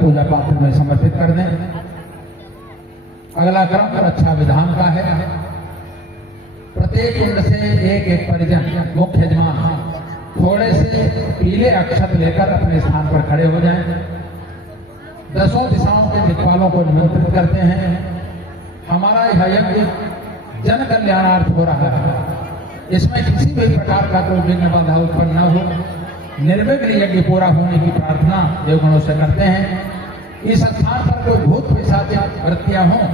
पूजा पाठ में समर्पित कर दें। अगला क्रम पर अच्छा विधान का है। प्रत्येक कुंड से एक एक परिजन मुख्य यजमान थोड़े से पीले अक्षत लेकर अपने स्थान पर खड़े हो जाएं। दसों दिशाओं के दिक्पालों को निमंत्रित करते हैं। हमारा यह यज्ञ जन कल्याणार्थ हो रहा है। इसमें किसी भी प्रकार का कोई विघ्न बाधा उत्पन्न न हो, निर्विघ्न यज्ञ पूरा होने की प्रार्थना देवगणों से करते हैं। इस स्थान पर कोई भूत पिशाच वृत्तियां हों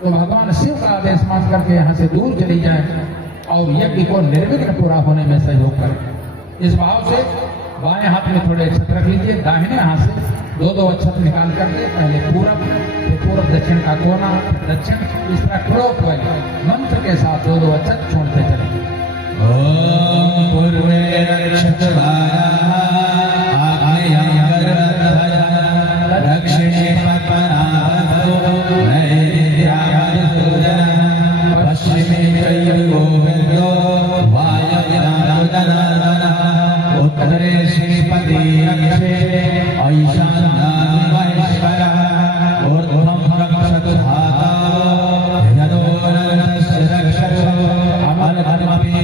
तो भगवान शिव का आदेश मान करके यहाँ से दूर चली जाएं और यज्ञ को निर्विघ्न पूरा होने में सहयोग करें। इस भाव से बाएं हाथ में थोड़े अक्षत रख लीजिए, दाहिने हाथ से दो अक्षत निकाल करके पहले पूरब, फिर पूरब दक्षिण का कोना, दक्षिण, इस तरह क्रोध मंत्र के साथ दो अक्षत छोड़ते चले। ओम पूर्वे रक्षवारा आग्नेयं वरदधरा दक्षिणे पद्मनाभो नैऋत्यां सूर्यः पश्चिमे चैव गोविन्दो वायव्यां ददनः उत्तरे श्रीपति रक्षे ऐशान्यां महेश्वरः ऊर्ध्वं रक्षतु धाता यदोरस्य रक्षतु अमलमपि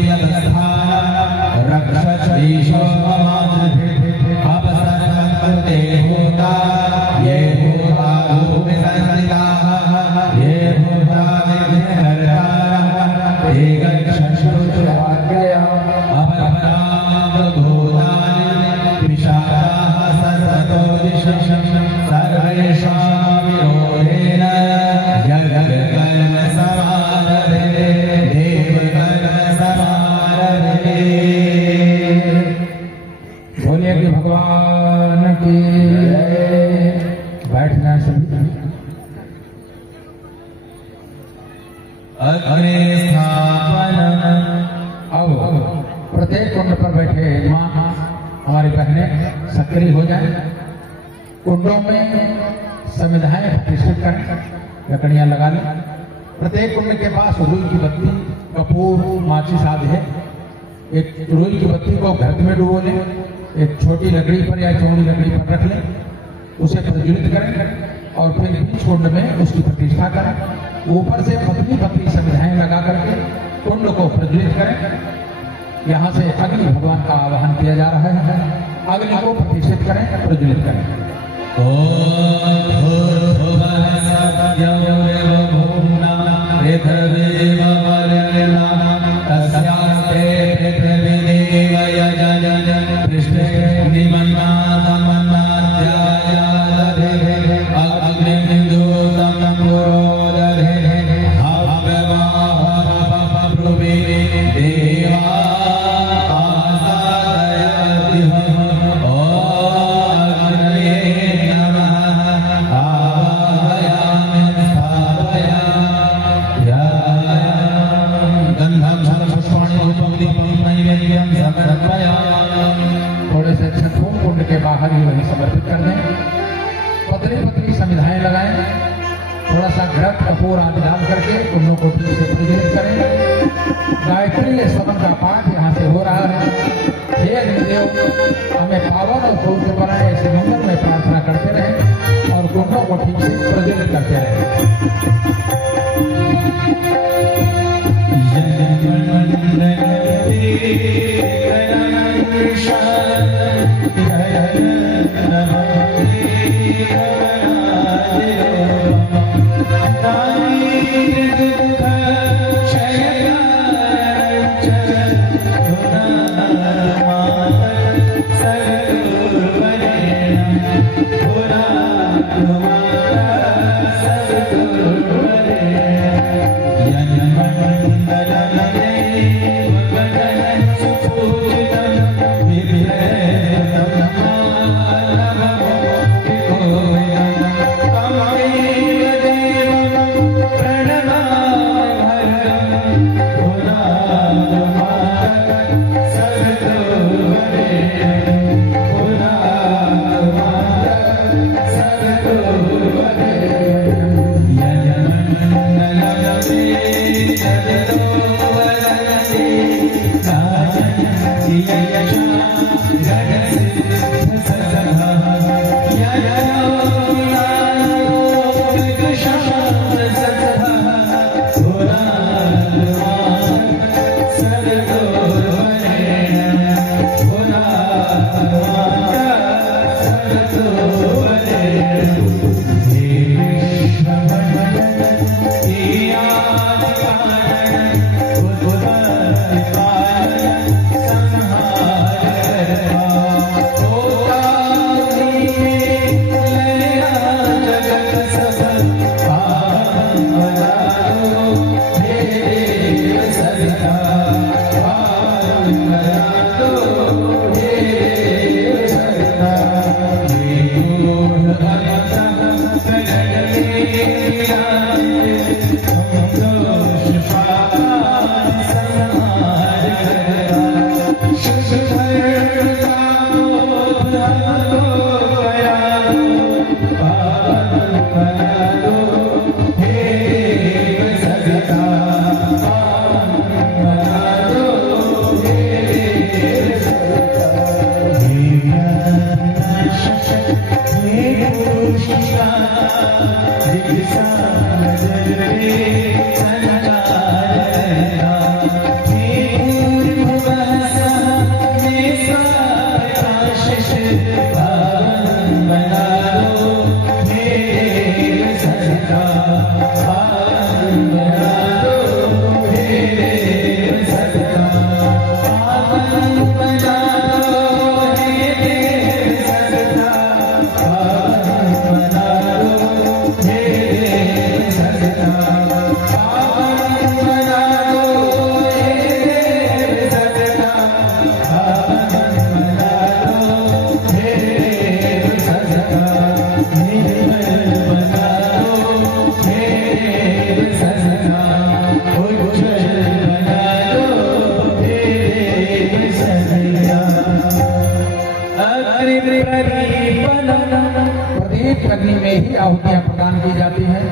रक्षतीशो अपसर्पन्ते होता ये होता भूमिसंस्थिताः ये होता विघ्नहर्तारः ते गच्छन्तु स्वाग्रयः अपराधभूतानि पिशाचाः सततो दिशः सर्वेषां विरोधेन जगत्कर्मसमारभे बोलिए कि भगवान की बैठना सभी। अग्नि स्थापन। अब प्रत्येक कुंड पर बैठे यजमान हमारी बहनें सक्रिय हो जाए। कुंडों में संविधाएं प्रतिष्ठित करें, लकड़ियां लगा लें। प्रत्येक कुंड के पास रुई की बत्ती, कपूर, माचिस आदि है। एक रुई की बत्ती को घर में डुबो लें, एक छोटी लकड़ी पर या चौड़ी लकड़ी पर रख लें, उसे प्रज्वलित करें और फिर बीच कुंड में उसकी प्रतिष्ठा करें। ऊपर से पतली पतली समिधाएं लगा करके कुंड को प्रज्वलित करें। यहाँ से अग्नि भगवान का आवाहन किया जा रहा है। अग्नि को प्रतिष्ठित करें, प्रज्वलित करें। थोड़े से छठों कुंड के बाहर ही वही समर्पित कर दें। पतली पतली समिधाएं लगाएं। थोड़ा सा घृत कपूर आदि डाल करके कुंडों को ठीक से प्रज्वलित करें। गायत्री स्तवन का पाठ यहाँ से हो रहा है। हे अग्निदेव, हमें पावन और पवित्र बनाए, ऐसे मंगल में प्रार्थना करते रहें और कुंडों को ठीक से प्रज्वलित करते रहें। प्रदीप अग्नि में ही आहुतियां प्रदान की जाती हैं।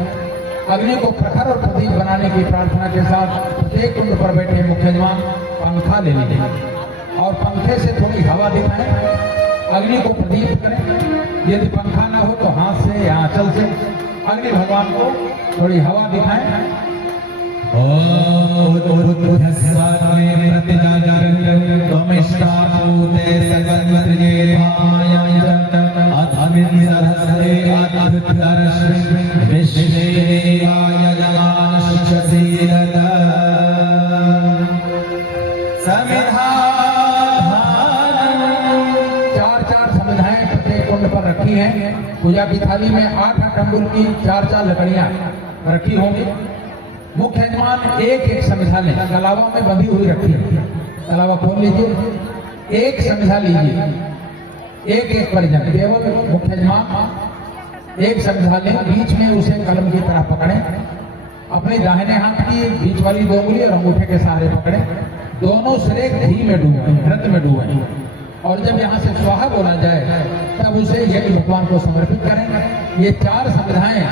अग्नि को प्रखर और प्रदीप बनाने की प्रार्थना के साथ प्रत्येक कुंड पर बैठे मुख्य यजमान पंखा ले लीजिए और पंखे से थोड़ी हवा दिखाएं, अग्नि को प्रदीप्त करें। यदि पंखा ना हो तो हाथ से या आंचल से अग्नि भगवान को थोड़ी हवा दिखाएं। चार समिधाएं प्रत्येक कुंड पर रखी हैं। पूजा की थाली में 8 अंगुल की 4 लकड़ियां रखी होंगी। मुख्य यजमान एक समिधा लें, कलावा में बंधी हुई रखी है, कलावा खोल लीजिए, एक समिधा लीजिए, एक परिजन केवल मुख्य यजमान एक समिधा लें, बीच में उसे कलम की तरह पकड़ें, अपने दाहिने हाथ की बीच वाली 2 उंगली और अंगूठे के सहारे पकड़ें, दोनों सिरे घी में डूबे, घृत में डूबे, और जब यहाँ से स्वाहा बोला जाए तब उसे यज्ञ भगवान को समर्पित करें। ये 4 समिधाएं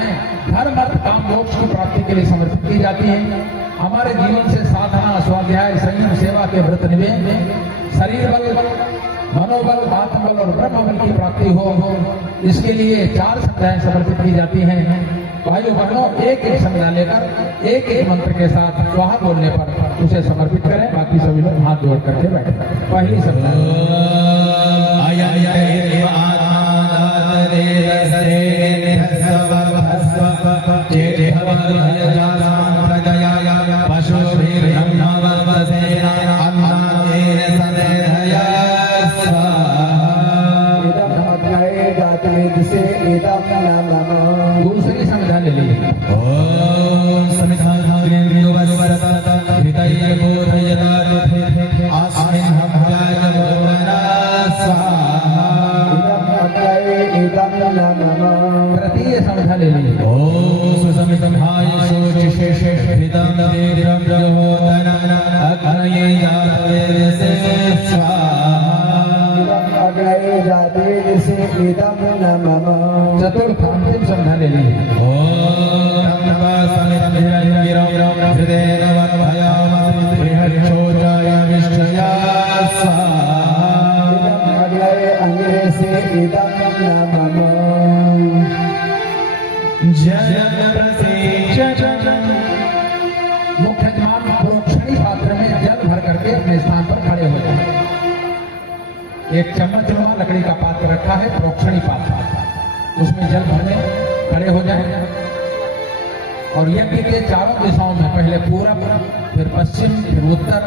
धर्म अर्थ काम मोक्ष की प्राप्ति के लिए समर्पित की जाती हैं। हमारे जीवन से साधना, स्वाध्याय, संयम, सेवा के व्रत निभे, शरीर बल, मनोबल, आत्मबल और ब्रह्म बल की प्राप्ति हो, इसके लिए 4 समिधाएं समर्पित की जाती हैं। भाइयों बहनों, एक समिधा लेकर एक मंत्र के साथ स्वाहा बोलने पर उसे समर्पित करें। बाकी सभी लोग हाथ जोड़ करके बैठे। पहली समिधा दूसरी समिधा ले लीजिए। तृतीय समिधा ले लीजिए। चतुर्थ अंतिम समिधा ले लीजिए। मुख्य यजमान प्रोक्षणी पात्र में जल भर करके अपने स्थान पर खड़े हो जाए। एक चम्मच लकड़ी का पात्र रखा है, प्रोक्षणी पात्र, उसमें जल भरने खड़े हो जाए और यज्ञ के चारों दिशाओं में पहले पूरब, फिर पश्चिम, फिर उत्तर,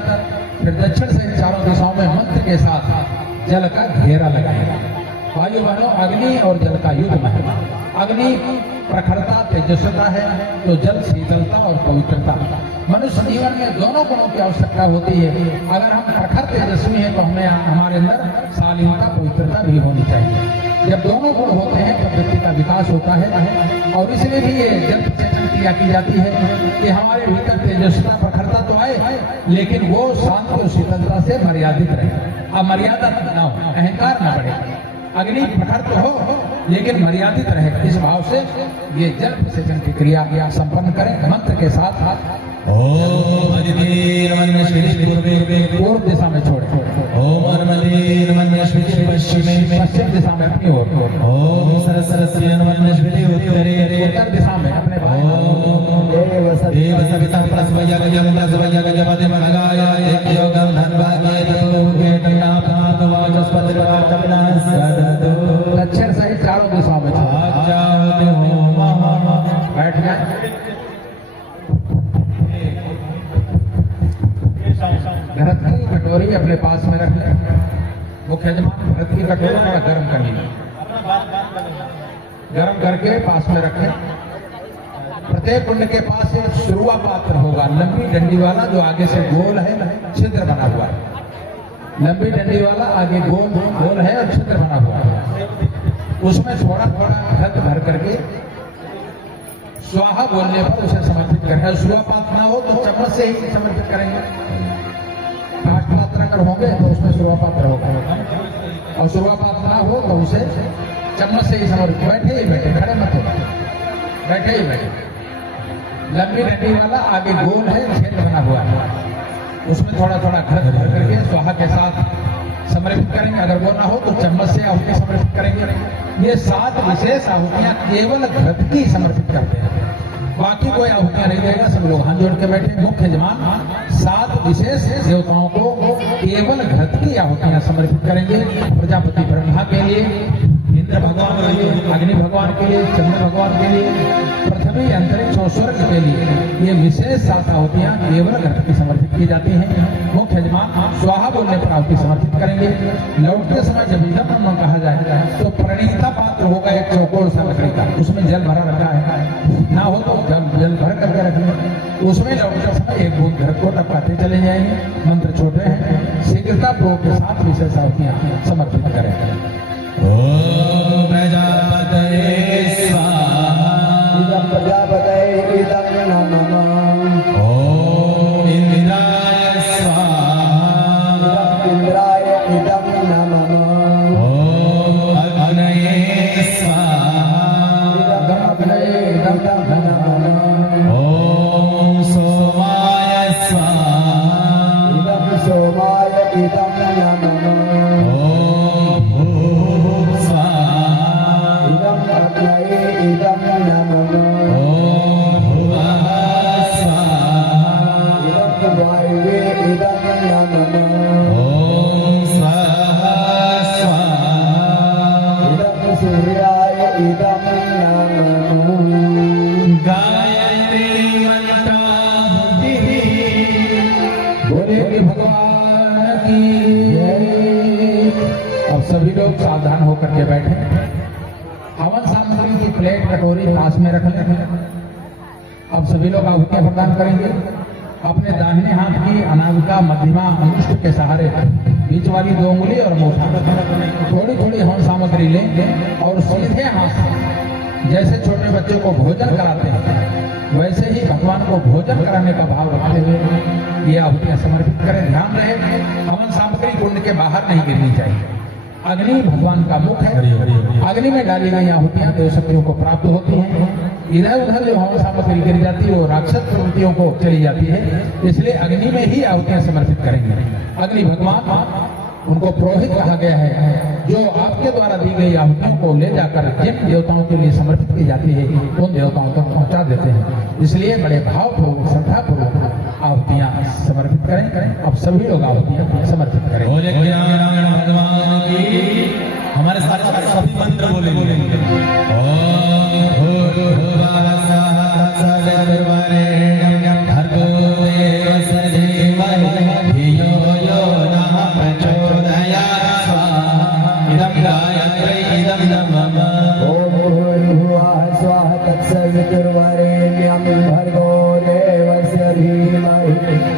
फिर दक्षिण से चारों दिशाओं में मंत्र के साथ जल का घेरा लगाएगा। वायु बहनों, अग्नि और जल का युद्ध है। अग्नि प्रखरता, तेजस्वता है, तो जल शीतलता और पवित्रता। मनुष्य जीवन में दोनों गुणों की आवश्यकता होती है। अगर हम प्रखर तेजस्वी हैं तो हमें हमारे अंदर शालीनता, पवित्रता भी होनी चाहिए। जब दोनों गुण होते हैं तो व्यक्ति का विकास होता है और इसलिए भी ये जल प्रचेतन क्रिया की जाती है कि हमारे भीतर तेजस्वता, प्रखरता तो आए, लेकिन वो शांति और शीतलता से मर्यादित रहे, अमर्यादा न हो, अहंकार न बढ़े। अग्नि प्रखर तो हो लेकिन मर्यादित रहे, इस भाव से ये जल प्रसेचन की क्रिया संपन्न करें। मंत्र के साथ हाथ पूर्व दिशा में छोड़े, पश्चिम दिशा में अपनी ओर, उत्तर दिशा में अपने भाई, दक्षिण सहित चारों दिशाओं में बैठ जाए। घृत की कटोरी अपने पास में रख लें। मुख्य यजमान घृत की कटोरी थोड़ा गर्म कर लीजिए, गर्म करके पास में रखें। प्रत्येक कुंड के पास एक शुरुआ पात्र होगा, लंबी डंडी वाला, जो आगे से गोल है, छिद्र बना हुआ है। लंबी डंडी वाला आगे गोल है और छिद्र बना हुआ है। उसमें थोड़ा थोड़ा घृत भर करके स्वाहा बोलने पर उसे समर्पित करें। शुरुआ पात्र ना हो तो चम्मच से ही समर्पित करेंगे। काठ पात्र अगर होंगे तो उसमें शुरुआ पात्र होगा, और शुरुआ पात्र ना हो तो उसे चम्मच से ही समर्पित। बैठे ही बैठे, खड़े मत हो, बैठे ही बैठे। लंबी डंडी वाला आगे गोल है, छेद बना हुआ है, उसमें थोड़ा थोड़ा घृत भर करके स्वाहा के साथ समर्पित करेंगे। अगर वो ना हो तो चम्मच से आहुति समर्पित करेंगे। ये 7 विशेष आहुतियां केवल घृत की समर्पित करते हैं, बाकी कोई आहुतियां नहीं देगा। सब लोग हाथ जोड़ के बैठे। मुख्य यजमान 7 विशेष देवताओं को केवल घृत की आहुतियां समर्पित करेंगे। प्रजापति ब्रह्मा के लिए, इंद्र भगवान के लिए, अग्नि भगवान के लिए, चंद्र भगवान के लिए, पृथ्वी अंतरिक्ष और स्वर्ग के लिए ये विशेष 7 आहुतियां केवल घृत की समर्पित की जाती हैं। मुख्य यजमान स्वाहा बोलने पर आहुति समर्पित करेंगे। लौटते समय जब इदम ब्रह्म कहा जाए तो प्रणीता पात्र होगा एक चौकोर सा लकड़ी का, उसमें जल भरा रखा है, ना हो तो जल भर करके रखना। उसमें लौटते समय एक बूंद घृत को टपकाते चले जाएंगे। मंत्र छोटे हैं, शीघ्रता पूर्वक के साथ विशेष आहुतियां समर्पित करें। ओम प्रजापतये स्वाहा। इदं प्रजापतये इदं नमः। ओम इंद्राय स्वाहा। इदं इंद्राय इदं नमः। ओम अग्नये स्वाहा। इदं अग्नये इदं नमः। ओम सोमाय स्वाहा। इदं सोमाय इदं नमः। ओम भूः स्वाहा। इदं अग्नये इदं नमः। ओम भुवः स्वाहा। इदं वायवे इदं नमः। ओम स्वाहा स्वाहा। इदं सूर्याय इदं नमः। गायत्री मंत्राहुतिः। बोले कि भगवान की जय। अब सभी लोग सावधान होकर के बैठे। हवन सामग्री की प्लेट कटोरी पास में रख लें। अब सभी लोग आहुतियां प्रदान करेंगे। अपने दाहिने हाथ की अनामिका मध्यमा अंगुष्ठ के सहारे बीच वाली 2 उंगली और मोटा थोड़ी थोड़ी हवन सामग्री लें और सीधे हाथ से जैसे छोटे बच्चों को भोजन कराते हैं वैसे ही भगवान को भोजन कराने का भाव रखते हुए ये आहुतियां समर्पित करें। ध्यान रहे हवन सामग्री कुंड के बाहर नहीं गिरनी चाहिए। अग्नि भगवान का मुख है। अग्नि में डाली गई आहुतियां देव शक्तियों को प्राप्त होती हैं। इधर उधर जो हवन सामग्री गिर जाती है वो राक्षस प्रवृत्तियों को चली जाती है। इसलिए अग्नि में ही आहुतियां समर्पित करेंगे। अग्नि भगवान उनको पुरोहित कहा गया है जो आपके द्वारा दी गई आहुतियों को ले जाकर जिन देवताओं के लिए समर्पित की जाती है उन देवताओं तक पहुंचा देते हैं। इसलिए बड़े भाव पूर्वक श्रद्धा पूर्वक आहुतियां समर्पित करें। अब सभी लोग आहुतियां समर्पित करें। बोले ज्ञानानंद भगवान की। हमारे साथ सभी मंत्र बोलेंगे। ओम भूर्भुवः स्वः सवितुर्वरेण्यं भर्गो देवस्य धीमहि धियो यो नः प्रचोदयात् स्वाहा। इदं गायत्री इदं नमः। ॐ भूर्भुवः स्वः तत्सवितुर्वरेण्यं भर्गो देवस्य धीमहि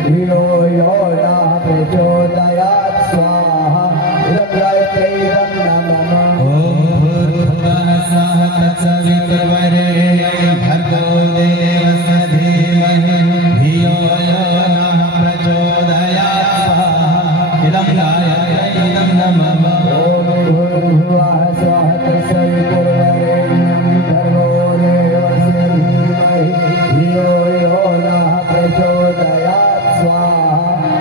धियो यो नः प्रचोदयात् स्वाहा। इदं गायत्री इदं नमः। ओम भूर्भुवः स्वः तत्सवितुर्वरेण्यं भर्गो देवस्य धीमहि धियो यो नः प्रचोदयात् स्वाहा। इदं गायत्री इदं नमः। ॐ भूर्भुवः स्वः तत्सवितुर्वरेण्यं भर्गो देवस्य धीमहि धियो यो नः प्रचोदयात् स्वाहा।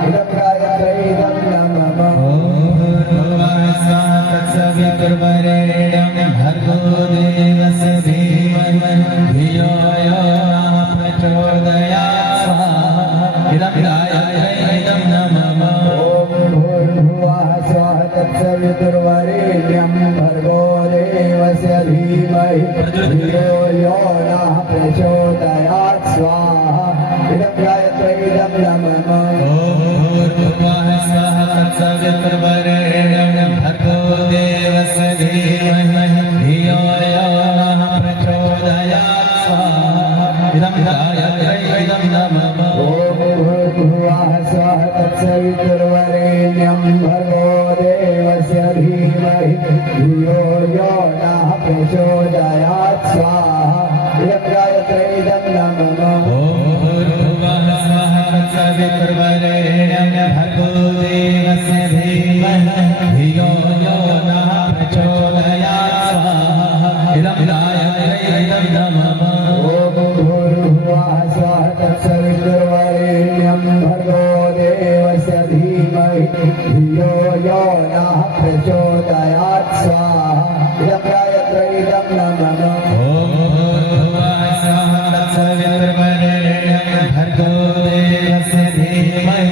इदं गायत्री इदं नमः। ओम भूर्भुवः स्वः तत्सवितुर्वरेण्यं भर्गो देवस्य धीमहि धियो यो नः प्रचोदयात् स्वाहा। इदं गायत्री इदं नमः। ॐ भूर्भुवः स्वः तत्सवितुर्वरेण्यं भर्गो देवस्य धीमहि धियो यो नः प्रचोदयात् स्वाहा। इदं गायत्री इदं नमः। ओम भूर्भुवः स्वः तत्सवितुर्वरेण्यं भर्गो देवस्य धीमहि धियो यो नः प्रचोदयात् स्वाहा। इदं गायत्री इदं नमः। ॐ भूर्भुवः स्वः तत्सवितुर्वरेण्यं भर्गो देवस्य धीमहि धियो यो नः प्रचोदयात् स्वाहा। इदं गायत्री इदं नमः। ओम भूर्भुवः स्वः तत्सवितुर्वरेण्यं भर्गो देवस्य धीमहि धियो यो नः प्रचोदयात् स्वाहा। इदं गायत्री इदं नमः। ॐ भूर्भुवः स्वः तत्सवितुर्वरेण्यं भर्गो देवस्य धियो यो नः प्रचोदयात् स्वाहा इदं गायत्री इदं नमः ॐ भूर्भुवः स्वः तत्सवितुर्वरेण्यं भर्गो देवस्य धीमहि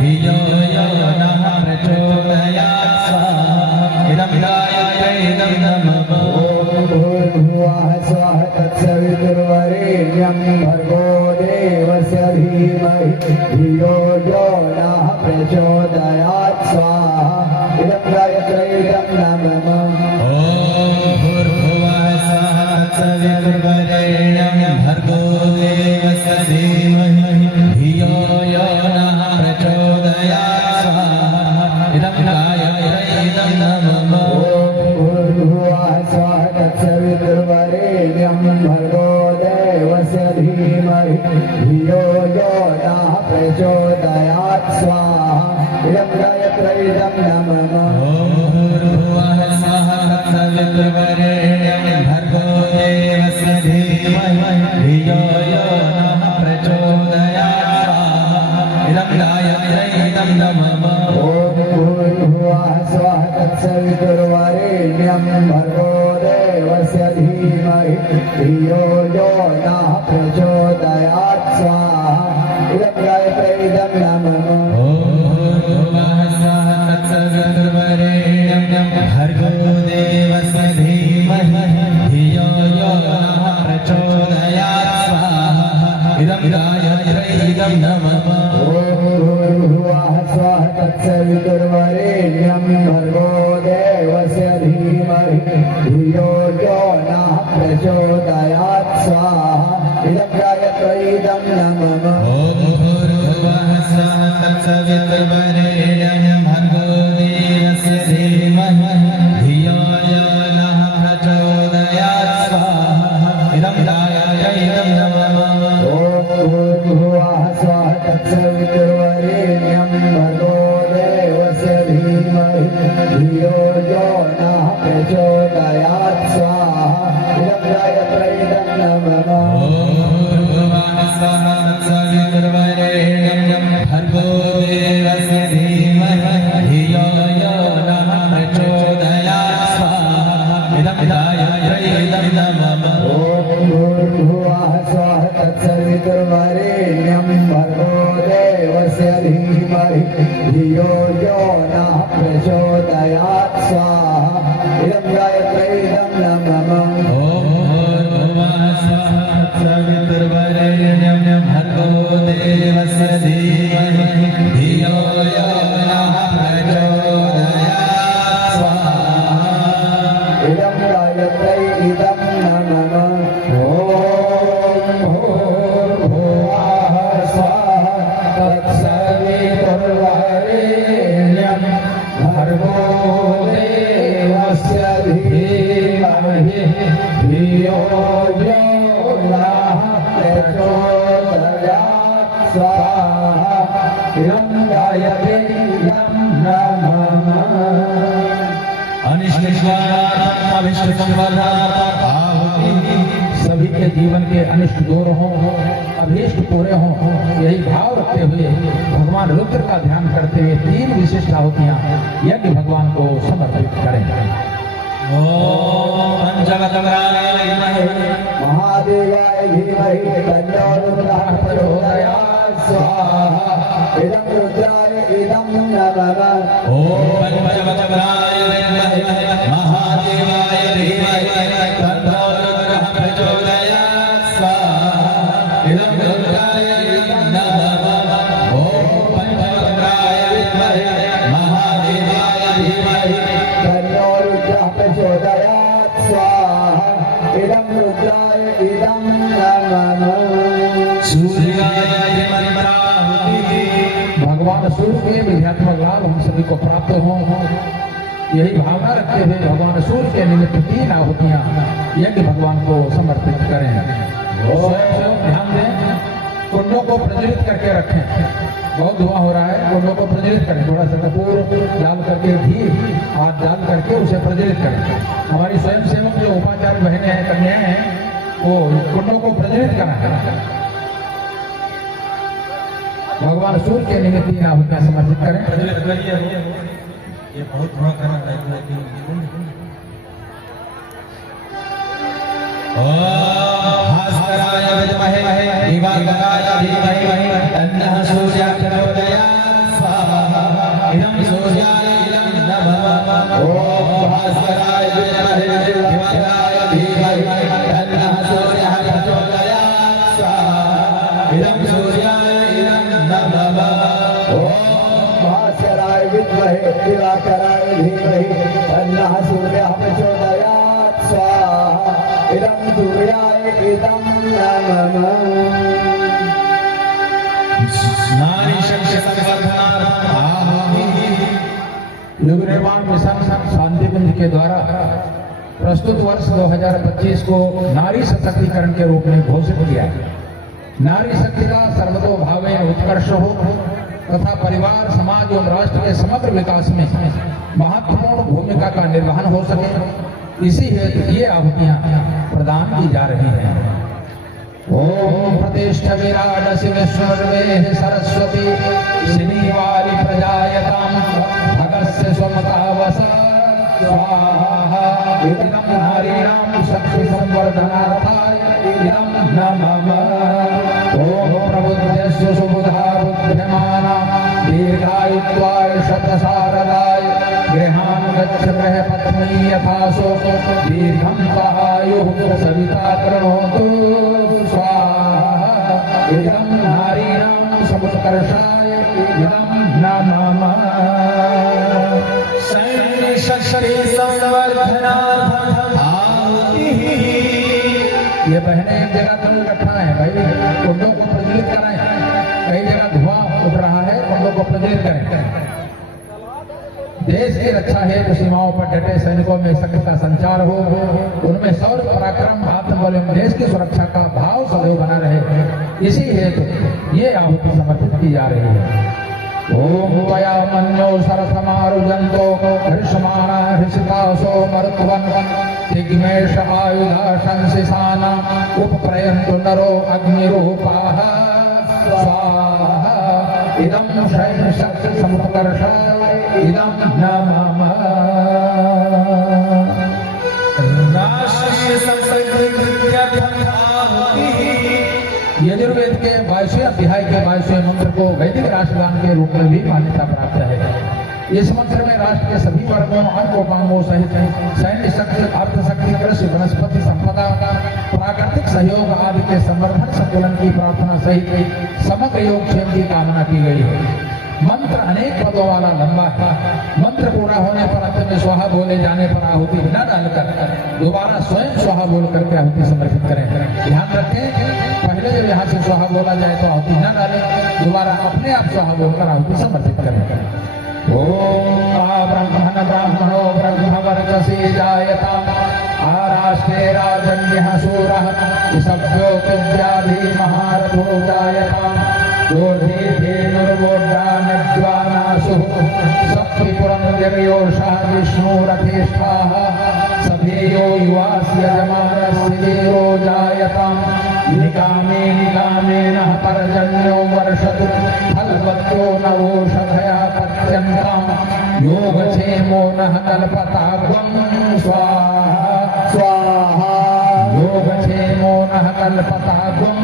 धियो यो नः प्रचोदयात् स्वाहा इदं गायत्री इदं नमः ॐ भूर्भुवः स्वः तत्सवितुर्वरेण्यं भर्गो देवस्य धीमहि धियो यो नः प्रचोदयात् स्वाहा इदं गायत्री इदं नमः ॐ भूर्भुवः स्वः तत्सवितुर्वरेण्यं भर्गो देवस्य धीमहि धियो यो नः प्रचोदयात् स्वाहा इदं गायत्री इदं नमः ॐ भूर्भुवः स्वः तत्सवितुर्वरेण्यं भर्गो देवस्य धीमहि धियो यो नः प्रचोदयात् स्वाहा इदं गायत्री इदं नमः ॐ भूर्भुवः स्वः तत्सवितुर्वरेण्यं भर्गो देवस्य धीमहि धियो यो नः प्रचोदयात् स्वाहा इदं गायत्री इदं नमः ॐ भूर्भुवः स्वः तत्सवितुर्वरेण्यं भर्गो देवस्य धीमहि धियो यो नः प्रचोदयात् स्वाहा इदं गायत्री इदं नमः ॐ भूर्भुवः स्वः तत्सवितुर्वरेण्यं भर्गो देवस्य धीमहि धियो यो नः प्रचोदयात् स्वाहा इदं गायत्री इदं नमः ॐ भूर्भुवः स्वः तत्सवितुर्वरेण्यं भर्गो देवस्य धीमहि धियो यो नः प्रचोदयात् स्वाहा इदं गायत्री इदं नमः ॐ भूर्भुवः स्वः तत्सवितुर्वरेण्यं भर्गो देवस्य धीमहि धियो यो नः प्रचोदयात् स्वाहा इदं गायत्री इदं नमः ॐ भूर्भुवः स्वः तत्सवितुर्वरेण्यं भर्गो देवस्य धीमहि धियो यो नः प्रचोदयात् स्वाहा इदं गायत्री इदं नमः ॐ भूर्भुवः स्वः तत्सवितुर्वरेण्यं भर्गो देवस्य धीमहि धियो यो नः प्रचोदयात् स्वाहा इदं गायत्री इदं नमः ॐ भूर्भुवः स्वः तत्सवितुर्वरेण्यं भर्गो देवस्य धीमहि धियो यो नः प्रचोदयात् स्वाहा इदं गायत्री इदं नमः ॐ भूर्भुवः स्वः तत्सवितुर्वरेण्यं भर्गो देवस्य धीमहि धियो यो नः प्रचोदयात् स्वाहा इदं गायत्री इदं नमः ॐ भूर्भुवः स्वः तत्सवितुर्वरेण्यं भर्गो देवस्य धीमहि धियो यो नः प्रचोदयात् स्वाहा इदं गायत्री इदं नमः अनिष्ट निवारणार्थम अभिष्ट संवर्धनार्थम आहुति सभी के जीवन के अनिष्ट दूर हों अभीष्ट पूरे हों यही भाव रखते हुए भगवान रुद्र का ध्यान करते हुए 3 विशिष्ट आहुतियां यज्ञ भगवान को समर्पित करें। ओम पंचवक्त्राय विद्महे महादेवाय धीमहि तन्नो रुद्रः प्रचोदयात् स्वाहा इदं रुद्राय इदं नमः ओम पंचवक्त्राय विद्महे महादेवाय धीमहि तन्नो रुद्रः प्रचोदयात् स्वाहा इदं रुद्राय इदं नमः ओम पंचवक्त्राय विद्महे महादेवाय धीमहि तन्नो रुद्रः प्रचोदयात् स्वाहा इदं रुद्राय इदं नमः सूर्याय मंत्राहुति भगवान सूर्य के विध्यात्मक लाभ हम सभी को प्राप्त हो यही भावना रखते हुए भगवान सूर्य के निमित्त 3 आहुतियां यज्ञ भगवान को समर्पित करें। स्वयं ध्यान दें, कुंडों को प्रज्वलित करके रखें। बहुत धुआं हो रहा है, कुंडों को प्रज्वलित करें। थोड़ा सा कपूर डाल करके घी हाथ डाल करके उसे प्रज्वलित करें। हमारी स्वयं सेवक जो उपाचार्य बहनें हैं, कन्याएं हैं, वो कुंडों को प्रज्वलित कराएं। भगवान सूर्य के निमित्त 3 आहुतियां समर्पित करें। ये बहुत थोड़ा करना है कि ओम भास्कराय विद्महे दिवाकराय धीमहि तन्नः सूर्यः प्रचोदयात् स्वाहा इदं सूर्याय इदं नमः ओम भास्कराय विद्महे दिवाकराय धीमहि तन्नः सूर्यः प्रचोदयात् स्वाहा इदं सूर्याय इदं नमः ओम भास्कराय विद्महे दिवाकराय धीमहि तन्नः सूर्यः प्रचोदयात् स्वाहा इदं सूर्याय इदं नमः नारी शक्ति संवर्धनार्थम आहुति युग निर्माण मिशन शांति कुंज के द्वारा प्रस्तुत वर्ष 2025 को नारी सशक्तिकरण के रूप में घोषित किया है। नारी शक्ति का सर्वतोभावे उत्कर्ष हो तथा परिवार समाज एवं राष्ट्र के समग्र विकास में महत्वपूर्ण भूमिका का निर्वहन हो सके, इसी हेतु ये आहुतियां प्रदान की जा रही हैं। ओम प्रतिष्ठ विराजसि विश्ववेह सरस्वती श्रीवाली प्रजायताम भगस्य स्वमतावस स्वाहा इदं नारीणां शक्ति संवर्धनार्थाय इदं नमः ओम प्रबुद्धस्य सुबुधा बुद्ध्यमाना दीर्घायुत्वाय शतसारदाय गृहान् गच्छ गृह पत्नी यथासो दीर्घं सहायुः सविता कृणोतु स्वाहा इदं नारीणां समुत्कर्षाय इदं नमः शक्ति संवर्धनार्थम आहुति ये बहनें एक जगह तो इकट्ठा है भाई, कुंडों को प्रज्वलित कराएं। कई जगह धुआं उठ रहा है, कुंडों को प्रज्वलित करें। देश की रक्षा है तो सीमाओं पर डटे सैनिकों में शक्ति का संचार हो, उनमें शौर्य पराक्रम आत्मबल एवं देश की सुरक्षा का भाव सदैव बना रहे, इसी हेतु ये आहुति समर्पित की जा रही है। ओम त्वया मन्यो सरसमारुजन्तो हर्षमाणा हृषितासो मरुत्वन् दिग्मेष आयुधा शंसिसाना उपप्रयन्तु नरो अग्निरूपाः स्वाहा इदं शक्ति शक्ति समुत्कर्षाय इदं नमः राष्ट्रीय संस्कृत्यर्थम आहुति यजुर्वेद के 22वें अध्याय के 22वें मंत्र को वैदिक राष्ट्रगान के रूप में भी मान्यता प्राप्त है। इस मंत्र में राष्ट्र के सभी वर्गों अंगोपांगों सहित सैन्य शक्ति, अर्थ शक्ति, कृषि, वनस्पति संपदा, प्राकृतिक सहयोग आदि के संवर्धन संतुलन की प्रार्थना सहित समग्र योगक्षेम की कामना की गई है। मंत्र अनेक पदों वाला लंबा है। मंत्र पूरा होने पर अंत में स्वाहा बोले जाने पर आहुति न डालकर दोबारा स्वयं स्वाहा बोल करके आहुति समर्पित करें। ध्यान रखें, पहले जब यहाँ से स्वाहा बोला जाए तो आहुति न डालें, दोबारा अपने आप स्वाहा बोलकर आहुति समर्पित करें। ओम ब्रह्मण ब्राह्मणो ब्रह्मवर्चसे जायताम् आराष्ट्रे राजन्यः सूरः सभ्यो विद्याधि महारथो जायताम् सप्तिपुरंजयोषा विष्णुरथेष्ठाः सभेयो युवास्य यजमानस्य देवो जायताम् निकामे निकामेन परजन्यो वर्षतु फलवत्तो नवोषधया पत्यन्ताम् योगक्षेमो नः कल्पताग्वं स्वाहा स्वाहा योगक्षेमो नः कल्पताग्वं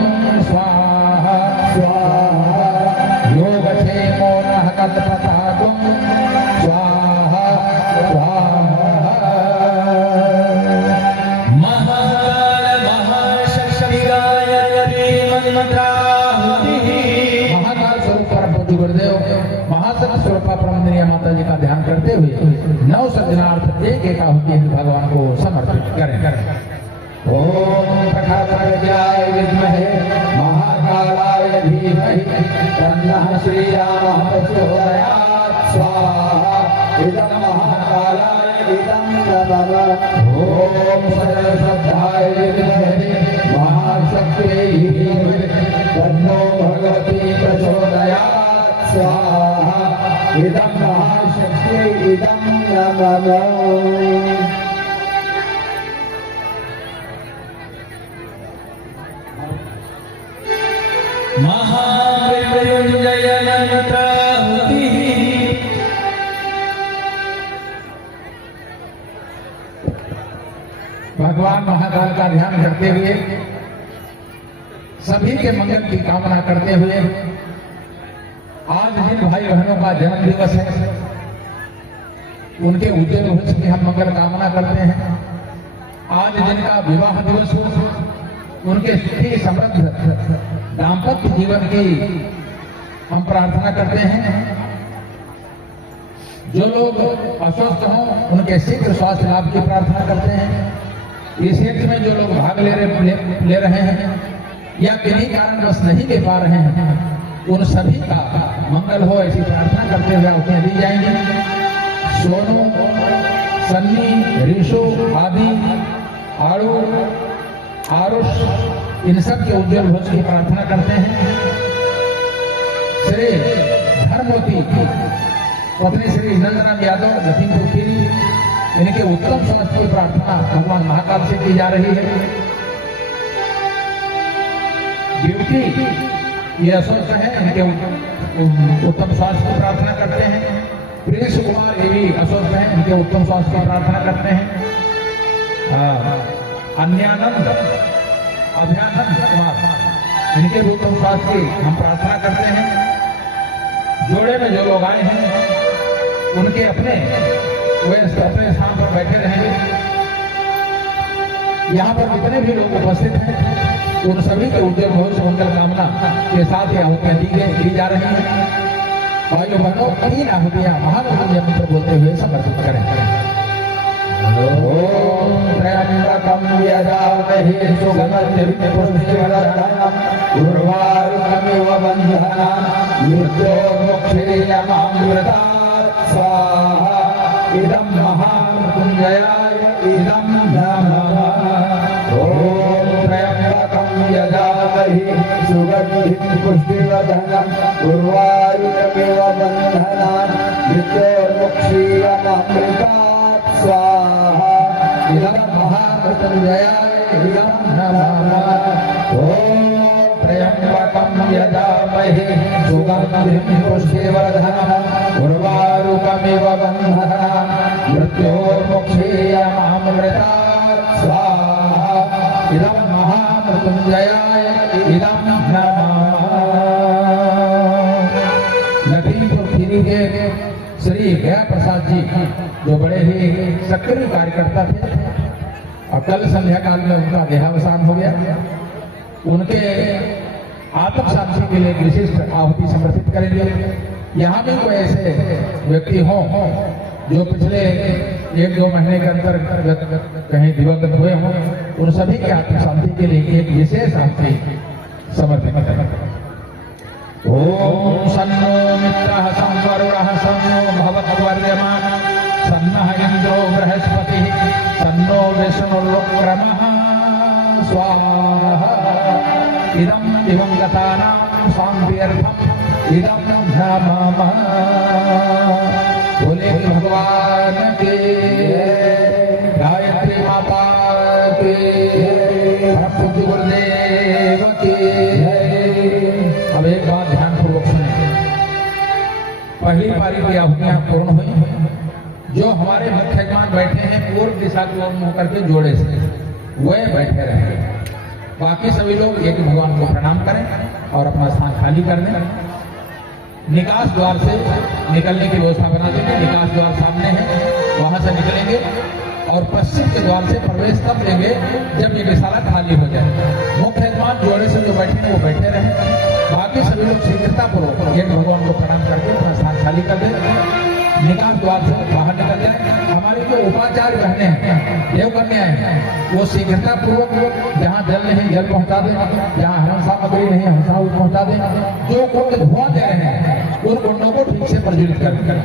स्वाहा स्वाहा योगक्षेमो नः कल्पताग्वं स्वाहा स्वाहा महाकाल महाशक्तिराय मंत्राहुति महाकाल स्वरूप परम पूज्य गुरुदेव महाशक्ति स्वरूप ब्रह्मदेव माता जी का ध्यान करते हुए 9 सज्जनार्थ एक एक आहुति भगवान को समर्पित करें। ओम प्रखातराय विद्महे महाकालाय धीमहि तन्नः श्रीरामः प्रचोदयात् स्वाहा इदं महाकालाय इदं नमः ओम सर्वश्रद्धाय विद्महे महाशक्त्यै धीमहि तन्नो भगवती प्रचोदयात् स्वाहा इदं महाशक्त्यै इदं नमः। महामृत्युंजय मंत्राहुति भगवान महाकाल का ध्यान करते हुए, सभी के मंगल की कामना करते हुए, आज जिन भाई बहनों का जन्म दिवस है उनके उज्जवल भविष्य की हम मंगल कामना करते हैं। आज जिनका विवाह दिवस हो उनके सुखी समृद्ध दाम्पत्य जीवन की हम प्रार्थना करते हैं। जो लोग अस्वस्थ हों उनके शीघ्र स्वास्थ्य लाभ की प्रार्थना करते हैं। इस यज्ञ में जो लोग भाग ले रहे हैं या किन्हीं कारणवश नहीं ले पा रहे हैं उन सभी का मंगल हो ऐसी प्रार्थना करते हुए आहुतियां दी जाएंगी। सोनू, सन्नी, ऋषु आदि, आड़ू, आरुष, इन सब के उज्जवल भविष्य की प्रार्थना करते हैं। श्री धर्मवती पत्नी श्री नंदराम यादव लखीमपुर खीरी, इनके उत्तम स्वास्थ्य की प्रार्थना भगवान महाकाल से की जा रही है। ब्यूटी ये अस्वस्थ है, इनके उत्तम स्वास्थ्य की प्रार्थना करते हैं। प्रिंस कुमार ये भी अस्वस्थ हैं, इनके उत्तम स्वास्थ्य की प्रार्थना करते हैं। अन्यानंद अभयानंद कुमार, इनके भी उत्तम स्वास्थ्य की हम प्रार्थना करते हैं। जोड़े में जो लोग आए हैं उनके अपने स्थान पर बैठे रहेंगे। यहाँ पर जितने भी लोग उपस्थित हैं उन सभी के उज्जवल भविष्य मंगल कामना के साथ ये आहुतियां दी जा रही हैं। भाइयों बहनों, 3 आहुतियां महामृत्युंजय मंत्र बोलते हुए समर्पित करें। ओम त्र्यंबकं यजामहे सुगन्धिं पुष्टिवर्धनम् उर्वारुकमिव बन्धनान् मृत्योर्मुक्षीयमामृतात् स्वाहा। इदं महामृत्युंजयाय इदं नमः। ओम त्र्यंबकं यजामहे सुगन्धिं पुष्टिवर्धनम् उर्वारुकमिव बन्धनान् मृत्योर्मुक्षीयमामृतात् स्वाहा। इदं महामृत्युंजयाय इदं नमः। ओम त्र्यंबकं यजामहे सुगन्धिं पुष्टिवर्धनम् उर्वारुकमिव बन्धनान् मृत्योर्मुक्षीयमामृतात् स्वाहा। इदं महामृत्युंजयाय इदं नमः। लखीमपुर खीरी के श्री गया प्रसाद जी जो बड़े ही सक्रिय कार्यकर्ता थे और कल संध्या काल में उनका देहावसान हो गया, उनके आत्म शांति के लिए विशिष्ट आहुति समर्पित करेंगे। यहाँ भी कोई ऐसे व्यक्ति हों जो पिछले 1-2 महीने के अंतर्गत कहीं दिवंगत हुए हों, उन सभी के आत्म शांति के लिए एक विशेष आहुति समर्पित करें। ओम सन्नो मित्रः संवरुणः सन्नो भवत्वर्यमाः सन्नः इंद्रो बृहस्पतिः सन्नो विष्णुरुक्रमः स्वाहा। इदं दिवंगतानां शान्त्यर्थम् इदं नमः। बोले भगवान के, गायत्री माता के, पूज्य गुरुदेव के। अब एक बात ध्यानपूर्वक सुने। पहली पारी की आहुतियां पूर्ण हुई। जो हमारे मुख्य यजमान बैठे हैं पूर्व दिशा की ओर मुंह करके जोड़े से वे बैठे रहेंगे। बाकी सभी लोग एक भगवान को प्रणाम करें और अपना स्थान खाली कर दें। निकास द्वार से निकलने की व्यवस्था बना देंगे। निकास द्वार सामने है, वहां से निकलेंगे और पश्चिम के द्वार से प्रवेश तब लेंगे जब ये विशाला खाली हो जाए। मुख्य यजमान जोड़े से जो बैठे हैं वो बैठे रहें। बाकी सभी लोग शीघ्रतापूर्वक एक भगवान को प्रणाम करके अपना स्थान खाली कर दें। निकास द्वार से बाहर निकल जाए। हमारी जो उपाचार्य बहने हैं, देवकन्याएं हैं, वो शीघ्रतापूर्वक जहाँ जल नहीं जल पहुँचा दें, जहाँ हवन सामग्री नहीं हवन सामग्री पहुँचा दें। जो कुंड धुआं दे रहे हैं उन कुंडों को ठीक से प्रज्वलित कर दें।